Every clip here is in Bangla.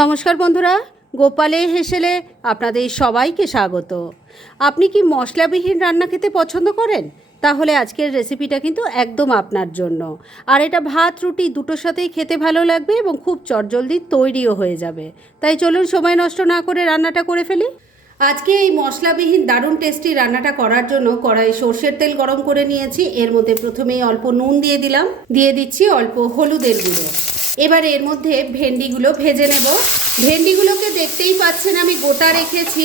নমস্কার বন্ধুরা, গোপালে হেসেলে আপনাদের সবাইকে স্বাগত। আপনি কি মশলাবিহীন রান্না খেতে পছন্দ করেন? তাহলে আজকের রেসিপিটা কিন্তু একদম আপনার জন্য। আর এটা ভাত, রুটি দুটোর সাথেই খেতে ভালো লাগবে এবং খুব চটজলদি তৈরিও হয়ে যাবে। তাই চলুন সময় নষ্ট না করে রান্নাটা করে ফেলি। আজকে এই মশলাবিহীন দারুণ টেস্টি রান্নাটা করার জন্য কড়াই সর্ষের তেল গরম করে নিয়েছি। এর মধ্যে প্রথমেই অল্প নুন দিয়ে দিলাম। দিয়ে দিচ্ছি অল্প হলুদের গুঁড়ো। এবার এর মধ্যে ভেন্ডিগুলো ভেজে নেব। ভেন্ডিগুলোকে দেখতেই পাচ্ছেন আমি গোটা রেখেছি।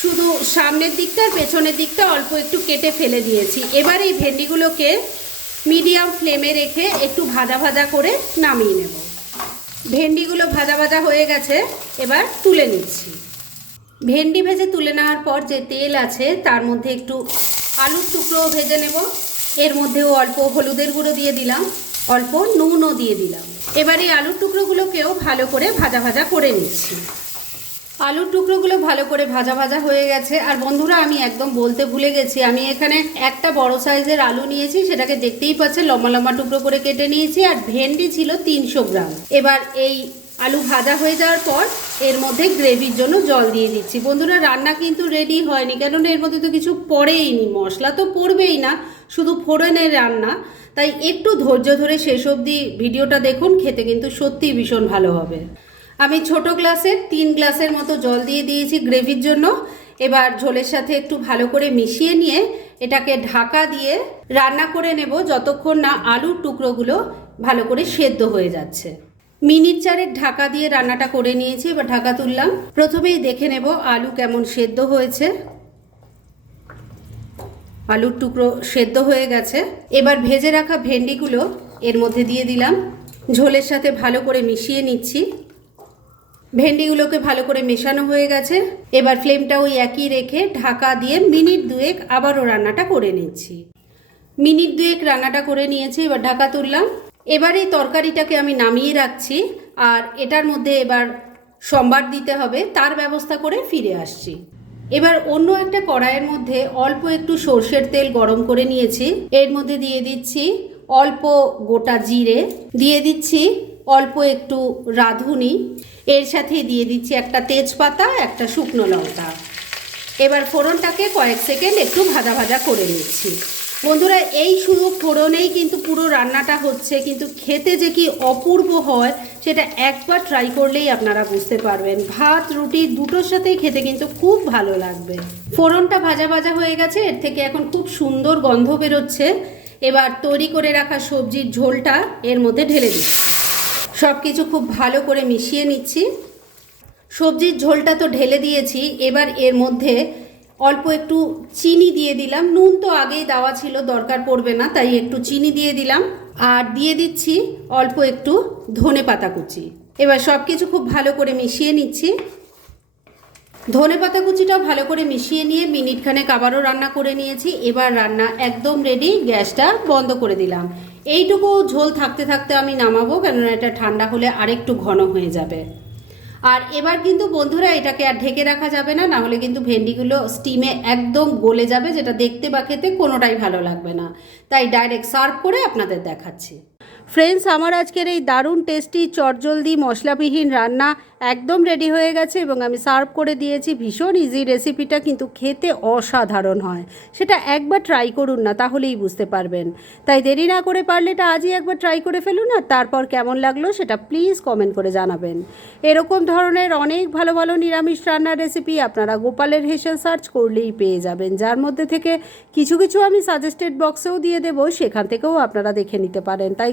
শুধু সামনের দিকটা আর পেছনের দিকটা অল্প একটু কেটে ফেলে দিয়েছি। এবার এই ভেন্ডিগুলোকে মিডিয়াম ফ্লেমে রেখে একটু ভাজা ভাজা করে নামিয়ে নেব। ভেন্ডিগুলো ভাজা ভাজা হয়ে গেছে, এবার তুলে নিচ্ছি। ভেন্ডি ভেজে তুলে নেওয়ার পর যে তেল আছে, তার মধ্যে একটু আলুর টুকরোও ভেজে নেব। এর মধ্যেও অল্প হলুদের গুঁড়ো দিয়ে দিলাম। অল্প নুনও দিয়ে দিলাম। এবার এই আলুর টুকরোগুলোকেও ভালো করে ভাজা ভাজা করে নিচ্ছি। আলুর টুকরোগুলো ভালো করে ভাজা ভাজা হয়ে গেছে। আর বন্ধুরা, আমি একদম বলতে ভুলে গেছি। আমি এখানে একটা বড় সাইজের আলু নিয়েছি, সেটাকে দেখতেই পাচ্ছে লম্বা লম্বা টুকরো করে কেটে নিয়েছি। আর ভেন্ডি ছিল তিনশো গ্রাম। এবার এই আলু ভাজা হয়ে যাওয়ার পর এর মধ্যে গ্রেভির জন্য জল দিয়ে দিচ্ছি। বন্ধুরা, রান্না কিন্তু রেডি হয়নি, কেননা এর মধ্যে তো কিছু পড়েই নি। মশলা তো পড়বেই না, শুধু ফোড়নের রান্না। তাই একটু ধৈর্য ধরে শেষ অবধি ভিডিওটা দেখুন, খেতে কিন্তু সত্যিই ভীষণ ভালো হবে। আমি ছোট গ্লাসের, তিন গ্লাসের মতো জল দিয়ে দিয়েছি গ্রেভির জন্য। এবার ঝোলের সাথে একটু ভালো করে মিশিয়ে নিয়ে এটাকে ঢাকা দিয়ে রান্না করে নেব, যতক্ষণ না আলুর টুকরোগুলো ভালো করে সেদ্ধ হয়ে যাচ্ছে। মিনিট চারেক ঢাকা দিয়ে রান্নাটা করে নিয়েছি, এবার ঢাকা তুললাম। প্রথমেই দেখে নেব আলু কেমন সেদ্ধ হয়েছে। আলুর টুকরো সেদ্ধ হয়ে গেছে। এবার ভেজে রাখা ভেন্ডিগুলো এর মধ্যে দিয়ে দিলাম। ঝোলের সাথে ভালো করে মিশিয়ে নিচ্ছি। ভেন্ডিগুলোকে ভালো করে মেশানো হয়ে গেছে। এবার ফ্লেমটা ওই একই রেখে ঢাকা দিয়ে মিনিট দুয়েক আবারও রান্নাটা করে নিচ্ছি। মিনিট দুয়েক রান্নাটা করে নিয়েছি, এবার ঢাকা তুললাম। এবার এই তরকারিটাকে আমি নামিয়ে রাখছি, আর এটার মধ্যে এবার সম্বার দিতে হবে, তার ব্যবস্থা করে ফিরে আসছি। এবার অন্য একটা কড়াইয়ের মধ্যে অল্প একটু সর্ষের তেল গরম করে নিয়েছি, এর মধ্যে দিয়ে দিচ্ছি অল্প গোটা জিরে, দিয়ে দিচ্ছি অল্প একটু রাঁধুনি, এর সাথে দিয়ে দিচ্ছি একটা তেজপাতা, একটা শুকনো লঙ্কা। এবার ফোড়নটাকে কয়েক সেকেন্ড একটু ভাজা ভাজা করে নিচ্ছি। বন্ধুরা, এই শুধু ফোড়নেই কিন্তু পুরো রান্নাটা হচ্ছে, কিন্তু খেতে যে কি অপূর্ব হয়, সেটা একবার ট্রাই করলেই আপনারা বুঝতে পারবেন। ভাত, রুটি দুটোর সাথেই খেতে কিন্তু খুব ভালো লাগবে। ফোড়নটা ভাজা ভাজা হয়ে গেছে, এর থেকে এখন খুব সুন্দর গন্ধ বেরোচ্ছে। এবার তৈরি করে রাখা সবজির ঝোলটা এর মধ্যে ঢেলে দিচ্ছি। সব কিছু খুব ভালো করে মিশিয়ে নিচ্ছি। সবজির ঝোলটা তো ঢেলে দিয়েছি, এবার এর মধ্যে অল্প একটু চিনি দিয়ে দিলাম। নুন তো আগেই দেওয়া ছিল, দরকার পড়বে না, তাই একটু চিনি দিয়ে দিলাম। আর দিয়ে দিচ্ছি অল্প একটু ধনে পাতা কুচি। এবার সব কিছু খুব ভালো করে মিশিয়ে নিচ্ছি। ধনে পাতা কুচিটাও ভালো করে মিশিয়ে নিয়ে মিনিটখানেক আবারও রান্না করে নিয়েছি। এবার রান্না একদম রেডি গ্যাসটা বন্ধ করে দিলাম। এইটুকু ঝোল থাকতে থাকতে আমি নামাবো, কেননা এটা ঠান্ডা হলে আরেকটু ঘন হয়ে যাবে। আর এবার কিন্তু বন্ধুরা এটাকে আর ঢেকে রাখা যাবে না, নাহলে কিন্তু ভেন্ডিগুলো স্টিমে একদম গলে যাবে, যেটা দেখতে বা খেতে কোনোটাই ভালো লাগবে না। তাই ডাইরেক্ট সার্ভ করে আপনাদের দেখাচ্ছি। ফ্রেন্ডস, আমার আজকের এই দারুণ টেস্টি, চটজলদি, মশলাবিহীন রান্না একদম রেডি হয়ে গেছে এবং আমি সার্ভ করে দিয়েছি। ভীষণ ইজি রেসিপিটা কিন্তু খেতে অসাধারণ হয়। সেটা একবার ট্রাই করুন না, তাহলেই বুঝতে পারবেন। তাই দেরি না করে পারলে এটা আজই একবার ট্রাই করে ফেলুন আর তারপর কেমন লাগল সেটা প্লিজ কমেন্ট করে জানাবেন। এরকম ধরনের অনেক ভালো ভালো নিরামিষ রান্নার রেসিপি আপনারা গোপালের হেসেল সার্চ করলেই পেয়ে যাবেন। যার মধ্যে থেকে কিছু কিছু আমি সাজেস্টেড বক্সেও দিয়ে দেবো, সেখান থেকেও আপনারা দেখে নিতে পারেন। তাই